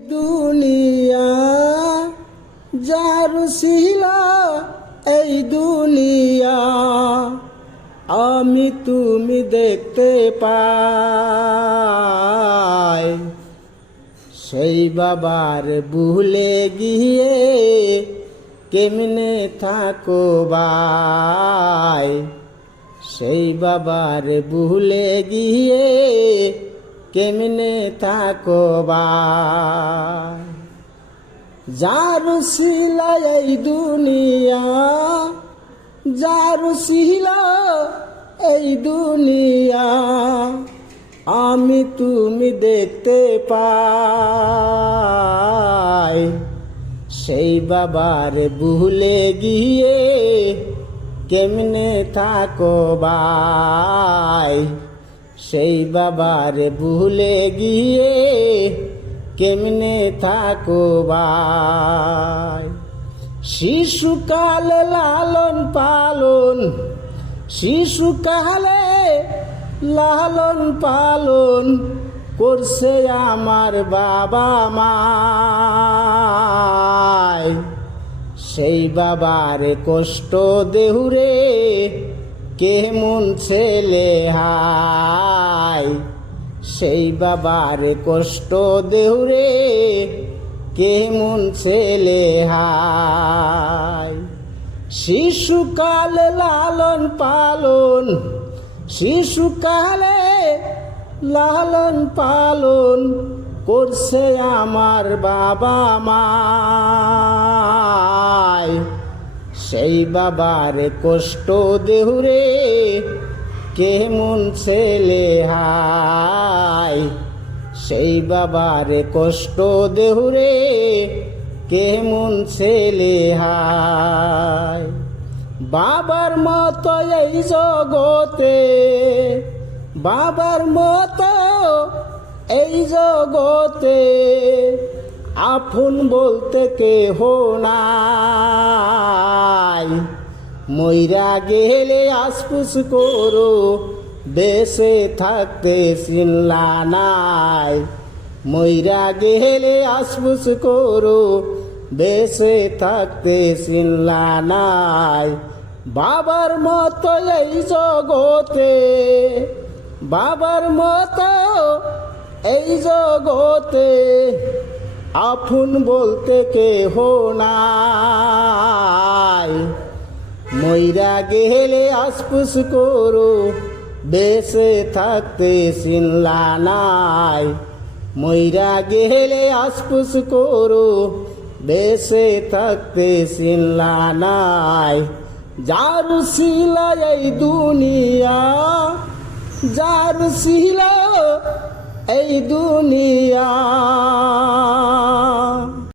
দুনিয়া যার শিলা এই দুনিয়া, আমি তুমি দেখতে পাই। সেই বাবার ভুলে গিয়ে কেমনে থাকো বাই সেই বাবার ভুলে গিয়ে কেমনে থাকো বাই যার শিলা এই দুনিয়া, যার শিলা এই দুনিয়া, আমি তুমি দেখতে পাই। সেই বাবার ভুলে গিয়ে কেমনে থাকো বাই সেই বাবার ভুলে গিয়ে কেমনে থাকো বাই শিশুকালে লালন পালন, শিশুকালে লালন পালন করছে আমার বাবা মায় সেই বাবার কষ্ট দেহুরে কেমন ছেলে হায়? সেই বাবার কষ্ট দেহুরে কেমন ছেলে হায়? শিশুকালে লালন পালন, শিশুকালে লালন পালন করছে আমার বাবা মায়। সেই বাবার কষ্ট দেহুরে, কেমন ছেলে হায়? সেই বাবার কষ্ট দেহুরে, কেমন ছেলে হায়? বাবার মতো এই জগতে, বাবার মতো এই জগতে আপন বলতে কেহ নাই। মইরা গেলে আসপুস করো বেসে থাকতে চিনলা নাই। মইরা গেলে আসপুস করো বেসে থাকতে চিনলা নাই। বাবার মতো এই জগতে, বাবার মতো এই জগতে আপন বলতে কেহ নাই। মইরা গেলে আসপুস করো বেসে থাকতে চিনলা নাই। মইরা গেলে আসপুস করো বেসে থাকতে চিনলা নাই। যার শিলা এই দুনিয়া, যার শিলা এই দুনিয়া।